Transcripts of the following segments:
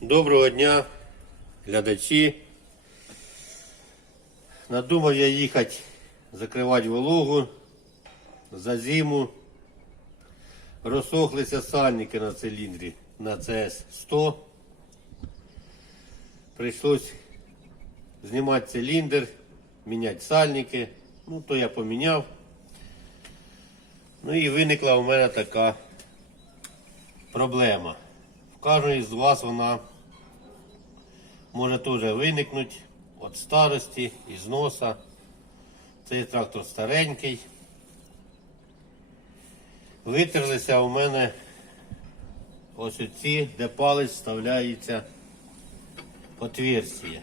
Доброго дня, глядачі. Надумав я їхати закривати вологу за зиму. Розсохлися сальники на циліндрі на CS100. Прийшлось знімати циліндр, міняти сальники. Ну, то я поміняв. Ну і виникла у мене така проблема. В кожного з вас вона може теж виникнути від старості і зноса. Цей трактор старенький. Витерлися у мене ось оці, де палець вставляється отверстие.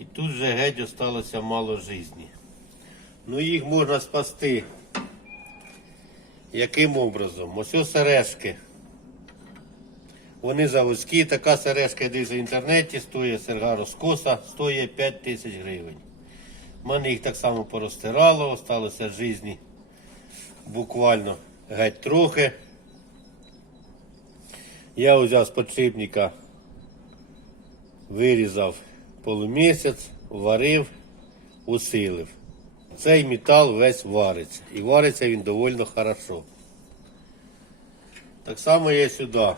І тут же геть осталося мало житті. Ну їх можна спасти. Яким образом? Ось ось сережки. Вони заводські, така сережка десь в інтернеті стоїть, серга розкоса, стоїть 5 тисяч гривень. У мене їх так само порозтирало, осталося в житті буквально геть трохи. Я взяв з подшипника, вирізав полумісяць, варив, усилив. Цей метал весь вариться. І вариться він доволі хорошо. Так само є сюди.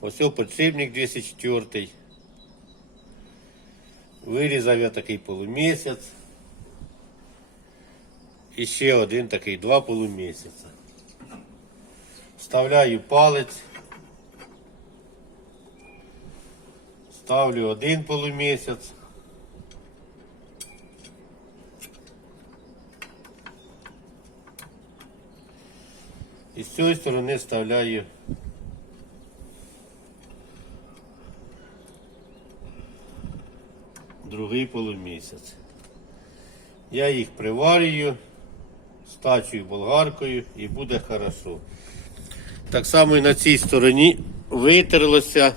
Ось подшипник 204. Вирізав я такий полумісяць. І ще один такий, два полумісяця. Вставляю палець. Ставлю один полумісяць. І з цієї сторони вставляю другий полумісяць. Я їх приварюю, стачую болгаркою і буде хорошо. Так само і на цій стороні витерлося.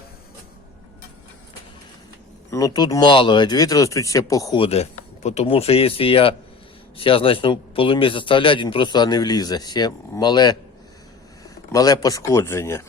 Ну тут мало, геть тут ще походи. Тому що якщо я зараз почну полумісяць вставляти, він просто не влізе. Ще мале, мале пошкодження.